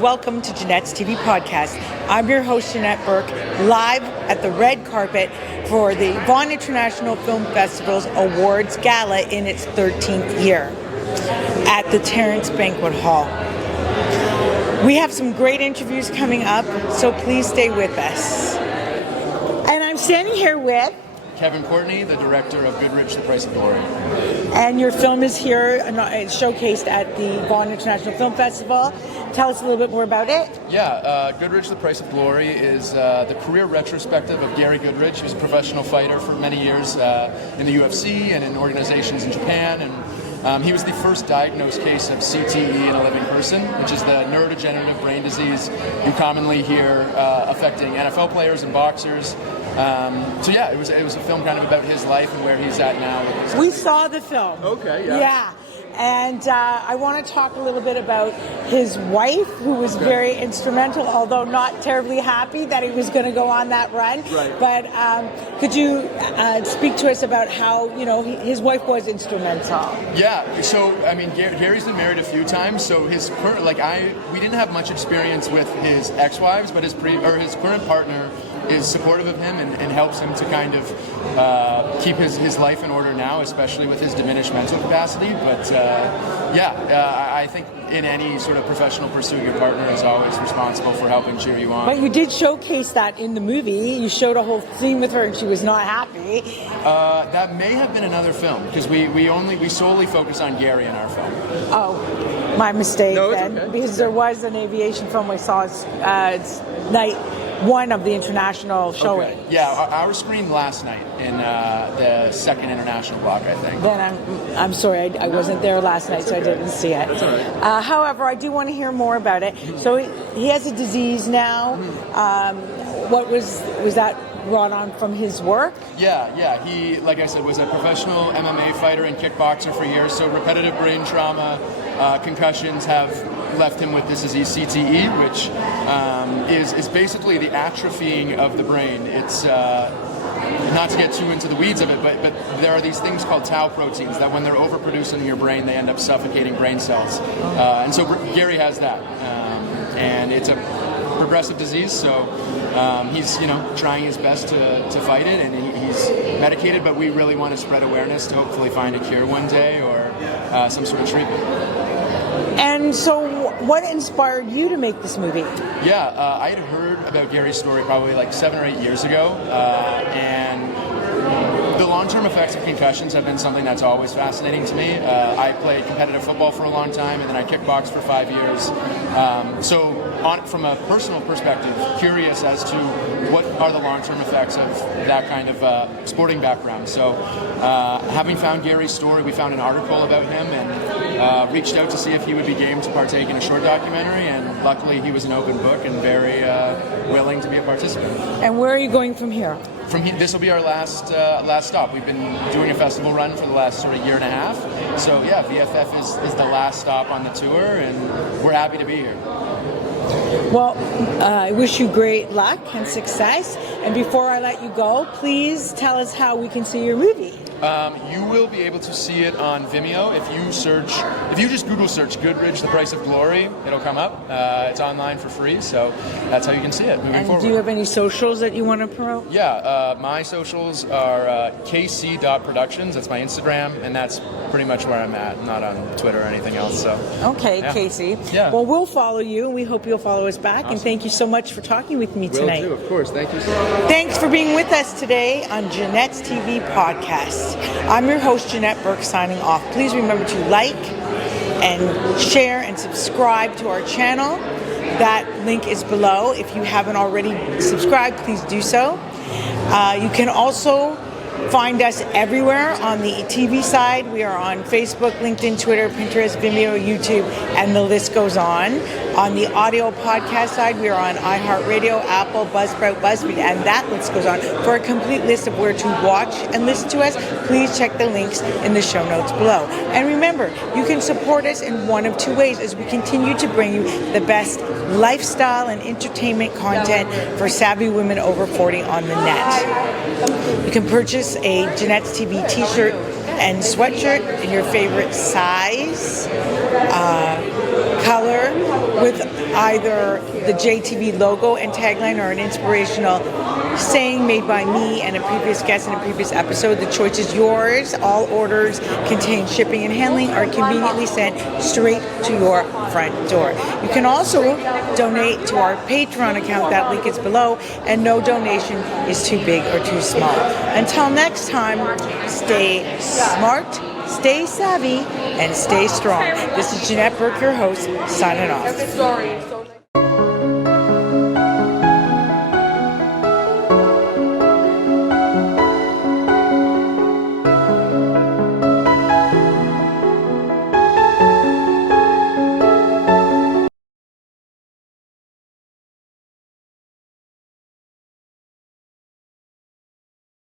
and welcome to Janette's TV podcast. I'm your host, Janette Burke, live at the red carpet for the Vaughan International Film Festival's Awards Gala in its 13th year at the Terrace Banquet Hall. We have some great interviews coming up, so please stay with us. And I'm standing here with Kevin Courtney, the director of Goodridge, The Price of Glory. And your film is here, it's showcased at the Vaughan International Film Festival. Tell us a little bit more about it. Yeah, Goodridge, The Price of Glory is the career retrospective of Gary Goodridge. He was a professional fighter for many years in the UFC and in organizations in Japan. And he was the first diagnosed case of CTE in a living person, which is the neurodegenerative brain disease you commonly hear affecting NFL players and boxers. So yeah, it was a film kind of about his life and where he's at now. We saw the film. Okay, yeah. Yeah. And I want to talk a little bit about his wife, who was very instrumental, although not terribly happy that he was going to go on that run. Right. But could you speak to us about how, his wife was instrumental? Yeah. So, I mean, Gary's been married a few times, so we didn't have much experience with his ex-wives, but his current partner is supportive of him and helps him to kind of keep his life in order now, especially with his diminished mental capacity. But I think in any sort of professional pursuit, your partner is always responsible for helping cheer you on. But you did showcase that in the movie. You showed a whole scene with her and she was not happy. That may have been another film, because we solely focus on Gary in our film. Oh, my mistake then. Okay. Because there was an aviation film we saw. It's night one of the international showing. Okay. Yeah, our screen last night in the second international block, I think. Then I'm sorry, I wasn't there last night, so I didn't see it. That's all right. However, I do want to hear more about it. So he has a disease now. What was that brought on from his work? Yeah. He, like I said, was a professional MMA fighter and kickboxer for years. So repetitive brain trauma, concussions have left him with this disease, CTE, which is basically the atrophying of the brain. It's not to get too into the weeds of it, but there are these things called tau proteins that when they're overproduced in your brain, they end up suffocating brain cells. And so Gary has that. And it's a progressive disease, so he's trying his best to fight it, and he's medicated, but we really want to spread awareness to hopefully find a cure one day or some sort of treatment. And so what inspired you to make this movie? Yeah, I had heard about Gary's story probably like 7 or 8 years ago, and the long-term effects of concussions have been something that's always fascinating to me. I played competitive football for a long time, and then I kickboxed for 5 years. From a personal perspective, curious as to what are the long-term effects of that kind of sporting background. So having found Gary's story, we found an article about him and reached out to see if he would be game to partake in a short documentary, and luckily he was an open book and very willing to be a participant. And where are you going from here? This will be our last stop. We've been doing a festival run for the last sort of year and a half. So yeah, VFF is the last stop on the tour, and we're happy to be here. Well, I wish you great luck and success. And before I let you go, please tell us how we can see your movie. You will be able to see it on Vimeo if you just Google search Goodridge, The Price of Glory, it'll come up. It's online for free, so that's how you can see it moving forward. Do you have any socials that you want to promote? Yeah, my socials are kc.productions. That's my Instagram, and that's pretty much where I'm at. I'm not on Twitter or anything else. So okay, yeah. Casey. Yeah. Well, we'll follow you, and we hope you'll follow us back. Awesome. And thank you so much for talking with me tonight. Will do, of course. Thank you so much. Thanks for being with us today on Janette's TV podcast. I'm your host, Janette Burke, signing off. Please remember to like and share and subscribe to our channel. That link is below. If you haven't already subscribed, please do so. You can also find us everywhere on the TV side. We are on Facebook, LinkedIn, Twitter, Pinterest, Vimeo, YouTube, and the list goes on. On the audio podcast side, we are on iHeartRadio, Apple, Buzzsprout, BuzzFeed, and that list goes on. For a complete list of where to watch and listen to us, please check the links in the show notes below. And remember, you can support us in one of two ways as we continue to bring you the best lifestyle and entertainment content for savvy women over 40 on the net. You can purchase a Janette's TV t-shirt and sweatshirt in your favorite size, color, with either the JTV logo and tagline or an inspirational saying made by me and a previous guest in a previous episode. The choice is yours. All orders contain shipping and handling are conveniently sent straight to your front door. You can also donate to our Patreon account. That link is below, and no donation is too big or too small. Until next time, stay smart, stay savvy, and stay strong. This is Janette Burke, your host, signing off.